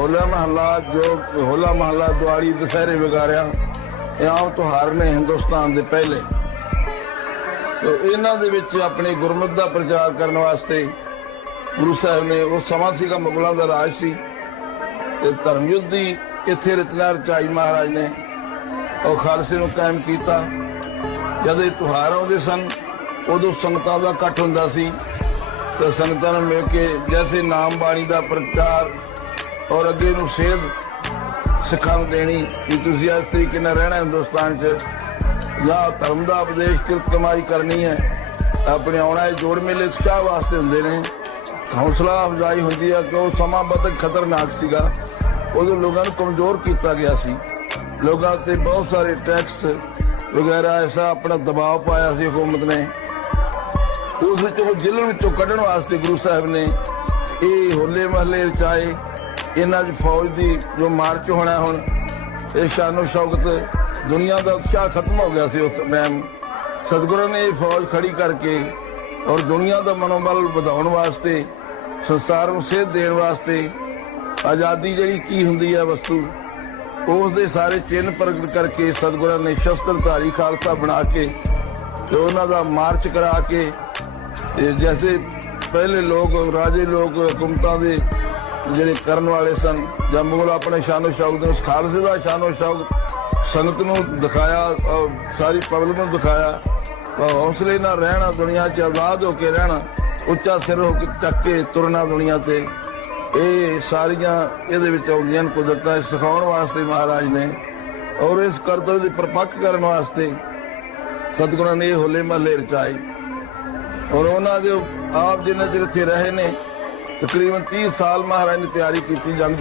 ਹੋਲਾ ਮਹੱਲਾ ਜੋ ਹੋਲਾ ਮਹੱਲਾ ਦਿਵਾਲੀ ਦੁਸਹਿਰੇ ਵਗਾਰਿਆ ਇਹ ਆਮ ਤਿਉਹਾਰ ਨੇ ਹਿੰਦੁਸਤਾਨ ਦੇ ਪਹਿਲੇ। ਤੇ ਇਹਨਾਂ ਦੇ ਵਿੱਚ ਆਪਣੇ ਗੁਰਮਤਿ ਦਾ ਪ੍ਰਚਾਰ ਕਰਨ ਵਾਸਤੇ ਗੁਰੂ ਸਾਹਿਬ ਨੇ ਉਹ ਸਮਾਂ ਸੀਗਾ, ਮੁਗਲਾਂ ਦਾ ਰਾਜ ਸੀ। ਤੇ ਧਰਮ ਯੁੱਧ ਦੀ ਇੱਥੇ ਰਚਨਾ ਰਚਾਈ ਮਹਾਰਾਜ ਨੇ ਉਹ ਖਾਲਸੇ ਨੂੰ ਕਾਇਮ ਕੀਤਾ। ਜਦ ਇਹ ਤਿਉਹਾਰ ਆਉਂਦੇ ਸਨ, ਉਦੋਂ ਸੰਗਤਾਂ ਦਾ ਇਕੱਠ ਹੁੰਦਾ ਸੀ। ਤੇ ਸੰਗਤਾਂ ਨੂੰ ਮਿਲ ਕੇ ਜੈਸੇ ਨਾਮ ਬਾਣੀ ਦਾ ਪ੍ਰਚਾਰ ਔਰ ਅੱਗੇ ਨੂੰ ਸੇਧ ਸਿੱਖਾਂ ਨੂੰ ਦੇਣੀ ਕਿ ਤੁਸੀਂ ਇਸ ਤਰੀਕੇ ਨਾਲ ਰਹਿਣਾ ਹਿੰਦੁਸਤਾਨ 'ਚ। ਜਾਂ ਧਰਮ ਦਾ ਉਪਦੇਸ਼ ਕਿਰਤ ਕਮਾਈ ਕਰਨੀ ਹੈ। ਆਪਣੇ ਆਉਣਾ ਇਹ ਜੋੜ ਮੇਲੇ ਉਤਸ਼ਾਹ ਵਾਸਤੇ ਹੁੰਦੇ ਨੇ। ਹੌਸਲਾ ਅਫਜ਼ਾਈ ਹੁੰਦੀ ਹੈ ਕਿ ਉਹ ਸਮਾਂ ਬਹੁਤ ਖਤਰਨਾਕ ਸੀਗਾ। ਉਦੋਂ ਲੋਕਾਂ ਨੂੰ ਕਮਜ਼ੋਰ ਕੀਤਾ ਗਿਆ ਸੀ। ਲੋਕਾਂ ਤੇ ਬਹੁਤ ਸਾਰੇ ਟੈਕਸ ਵਗੈਰਾ ਐਸਾ ਆਪਣਾ ਦਬਾਅ ਪਾਇਆ ਸੀ ਹਕੂਮਤ ਨੇ। ਉਸ ਵਿੱਚੋਂ ਜ਼ਿਲ੍ਹੇ ਵਿੱਚੋਂ ਕੱਢਣ ਵਾਸਤੇ ਗੁਰੂ ਸਾਹਿਬ ਨੇ ਇਹ ਹੋਲੇ ਮਹੱਲੇ ਰਚਾਏ ਇਹਨਾਂ ਦੀ ਫੌਜ ਦੀ ਜੋ ਮਾਰਚ ਹੋਣਾ ਹੁਣ, ਇਹ ਸ਼ਾਨੋ ਸ਼ੌਕਤ ਦੁਨੀਆ ਦਾ ਉਤਸ਼ਾਹ ਖਤਮ ਹੋ ਗਿਆ ਸੀ ਉਸ ਟਾਈਮ ਸਤਿਗੁਰੂ ਨੇ ਇਹ ਫੌਜ ਖੜੀ ਕਰਕੇ ਔਰ ਦੁਨੀਆ ਦਾ ਮਨੋਬਲ ਵਧਾਉਣ ਵਾਸਤੇ, ਸੰਸਾਰ ਨੂੰ ਸੇਧ ਦੇਣ ਵਾਸਤੇ ਆਜ਼ਾਦੀ ਜਿਹੜੀ ਕੀ ਹੁੰਦੀ ਹੈ ਵਸਤੂ ਉਸ ਦੇ ਸਾਰੇ ਚਿੰਨ੍ਹ ਪ੍ਰਗਟ ਕਰਕੇ ਸਤਿਗੁਰਾਂ ਨੇ ਸ਼ਸਤਰਧਾਰੀ ਖਾਲਸਾ ਬਣਾ ਕੇ ਤੇ ਉਹਨਾਂ ਦਾ ਮਾਰਚ ਕਰਾ ਕੇ, ਤੇ ਜੈਸੇ ਪਹਿਲੇ ਲੋਕ, ਰਾਜੇ ਲੋਕ, ਹਕੂਮਤਾਂ ਦੇ ਜਿਹੜੇ ਕਰਨ ਵਾਲੇ ਸਨ, ਜਾਂ ਮੁਗਲ ਆਪਣੇ ਸ਼ਾਨੋ ਸ਼ੌਕ ਦੇ ਉਸ ਖਾਲਸੇ ਦਾ ਸ਼ਾਨੋ ਸ਼ੌਕ ਸੰਗਤ ਨੂੰ ਦਿਖਾਇਆ ਔਰ ਸਾਰੀ ਪਬਲਿਕ ਨੂੰ ਦਿਖਾਇਆ ਔਰ ਹੌਸਲੇ ਨਾਲ ਰਹਿਣਾ ਦੁਨੀਆ 'ਚ, ਆਜ਼ਾਦ ਹੋ ਕੇ ਰਹਿਣਾ, ਉੱਚਾ ਸਿਰ ਹੋ ਕੇ ਚੱਕ ਕੇ ਤੁਰਨਾ ਦੁਨੀਆ ਤੇ। ਇਹ ਸਾਰੀਆਂ ਇਹਦੇ ਵਿੱਚ ਆਉਂਦੀਆਂ ਨੇ ਕੁਦਰਤਾਂ ਸਿਖਾਉਣ ਵਾਸਤੇ ਮਹਾਰਾਜ ਨੇ ਔਰ ਇਸ ਕਰਤਵ ਦੀ ਪਰਪੱਕ ਕਰਨ ਵਾਸਤੇ ਸਤਿਗੁਰਾਂ ਨੇ ਇਹ ਹੋਲੇ ਮਹੱਲੇ ਰਚਾਏ। ਔਰ ਉਹਨਾਂ ਦੇ ਆਪ ਜਿੰਨੇ ਚਿਰ ਇੱਥੇ ਰਹੇ ਨੇ ਤਕਰੀਬਨ 30 ਸਾਲ ਮਹਾਰਾਜ ਨੇ ਤਿਆਰੀ ਕੀਤੀ ਜਾਂਦੀ